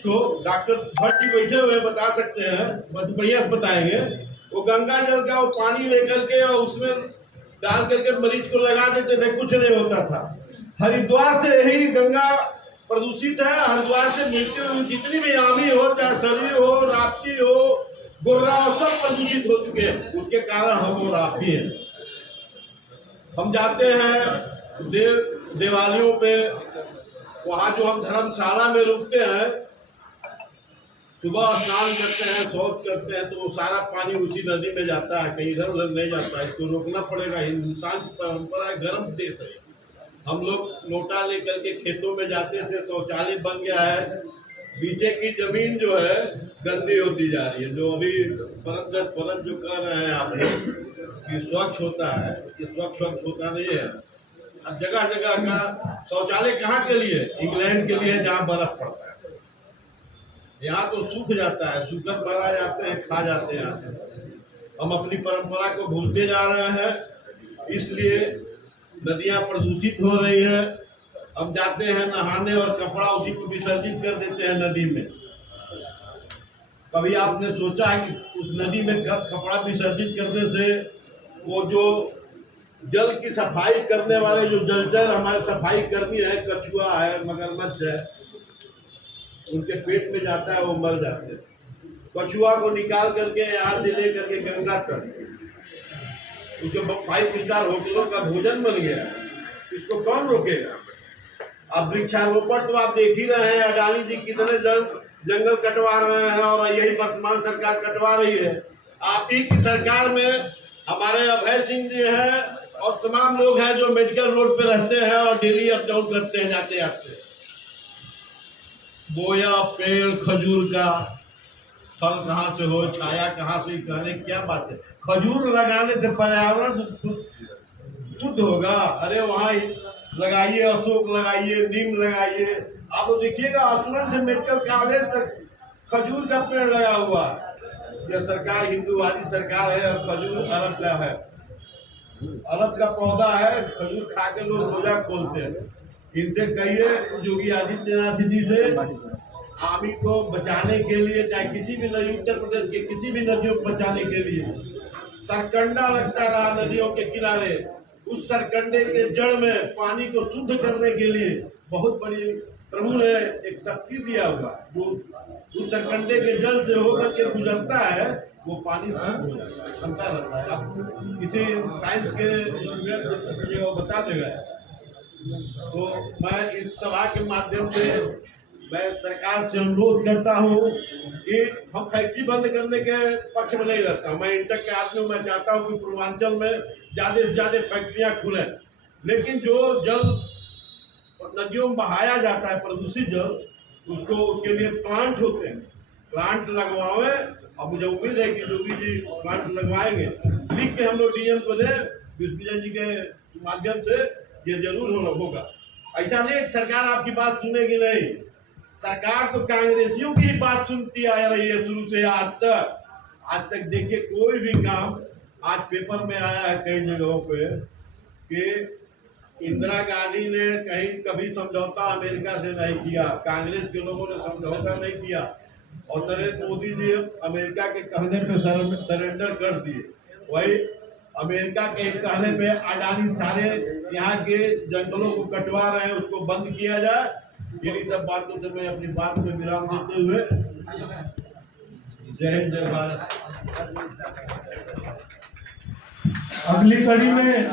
को डॉक्टर भट्ट जी बैठे हुए बता सकते हैं, बस बढ़िया से बताएंगे। वो गंगा जल का वो पानी लेकर के और उसमें डाल करके मरीज को लगा देते थे, कुछ नहीं होता था। हरिद्वार से ही गंगा प्रदूषित है। हरिद्वार से मिलती हुई जितनी भी आमी हो, चाहे सरयू हो, राप्ती हो, गोर्रा हो, सब प्रदूषित हो चुके हैं। उसके कारण हम और आप भी हैं। हम जाते हैं दिवालियों पे, वहाँ जो हम धर्मशाला में रुकते हैं, सुबह स्नान करते हैं, शौच करते हैं, तो वो सारा पानी उसी नदी में जाता है, कहीं इधर उधर नहीं जाता है। इसको रोकना पड़ेगा। हिंदुस्तान की परंपरा है, गर्म देश है। हम लोग लोटा लेकर के खेतों में जाते थे, शौचालय बन गया है। नीचे की जमीन जो है गंदी होती जा रही है। जो अभी परत जो कर रहे हैं आप लोग कि स्वच्छ होता है, कि स्वच्छ होता नहीं है। अब जगह जगह का शौचालय कहाँ के लिए? इंग्लैंड के लिए, जहाँ बर्फ पड़ता है। यहाँ तो सूख जाता है, सूखर भरा जाते हैं, खा जाते हैं। हम अपनी परंपरा को भूलते जा रहे हैं, इसलिए नदियाँ प्रदूषित हो रही है। हम जाते हैं नहाने और कपड़ा उसी को विसर्जित कर देते हैं नदी में। कभी आपने सोचा है कि उस नदी में कपड़ा विसर्जित करने से वो जो जल की सफाई करने वाले जो जलचर हमारे सफाई कर्मी है, कछुआ है, मगरमच्छ है, उनके पेट में जाता है, वो मर जाते हैं। कछुआ को निकाल करके यहाँ से ले करके गंगा तक उसके 5 स्टार होटलों का भोजन बन गया। इसको कौन रोकेगा? अब वृक्षारोपण तो आप देख ही रहे हैं, अडानी जी कितने जंगल कटवा रहे हैं और यही वर्तमान सरकार कटवा रही है। आप ही की सरकार में हमारे अभय सिंह जी हैं और तमाम लोग हैं जो मेडिकल रोड पे रहते हैं और डेली अप डाउन करते हैं जाते आते। बोया पेड़ खजूर का फल कहाँ से हो, छाया कहाँ से, कहने क्या बात है। खजूर लगाने से पर्यावरण शुद्ध होगा। अरे वहाँ लगाइए, अशोक लगाइए, नीम लगाइए। आप तो देखिएगा आसुरन से मेडिकल कॉलेज तक खजूर का पेड़ लगा हुआ। यह सरकार हिंदूवादी सरकार है और खजूर अरब का है, अरब का पौधा है। खजूर खा के लोग रोजा खोलते हैं। इनसे कहिए योगी आदित्यनाथ जी से, आमी को बचाने के लिए, चाहे किसी भी नदी, उत्तर प्रदेश के किसी भी नदियों को बचाने के लिए सरकंडा लगता रहा नदियों के किनारे। उस सरकंडे के जड़ में पानी को शुद्ध करने के लिए बहुत बड़ी प्रभु ने एक शक्ति दिया हुआ। जो उस सरकंडे के जड़ से होकर के गुजरता है, वो पानी क्षमता रहता है। आप किसी साइंस के स्टूडेंट ये वो बता देगा। तो मैं इस सभा के माध्यम से मैं सरकार से अनुरोध करता हूँ कि हम फैक्ट्री बंद करने के पक्ष में नहीं रहता। मैं इंटक के आदमी हूँ, मैं चाहता हूँ कि पूर्वांचल में ज़्यादा से ज़्यादा फैक्ट्रियाँ खुलें। लेकिन जो जल नदियों में बहाया जाता है प्रदूषित जल, उसको उसके लिए प्लांट होते हैं, प्लांट लगवावे। अब मुझे उम्मीद है कि योगी जी प्लांट लगवाएंगे। लिख के हम लोग डीएम को दें, विष्णु जी के माध्यम से ये जरूर होगा। ऐसा नहीं सरकार आपकी बात सुनेगी, नहीं। सरकार तो कांग्रेसियों की बात सुनती आ रही है शुरू से आज तक देखिए कोई भी काम। आज पेपर में आया है कई जगहों पे कि इंदिरा गांधी ने कहीं कभी समझौता अमेरिका से नहीं किया, कांग्रेस के लोगों ने समझौता नहीं किया, और नरेंद्र मोदी जी अमेरिका के कहने पे सरेंडर कर दिए। वही अमेरिका के कहने पे अडानी सारे यहाँ के जंगलों को कटवा रहे हैं, उसको बंद किया जाए। इन्हीं सब बातों से मैं अपनी बात में विराम देते हुए जय हिंद जय भारत। अगली कड़ी में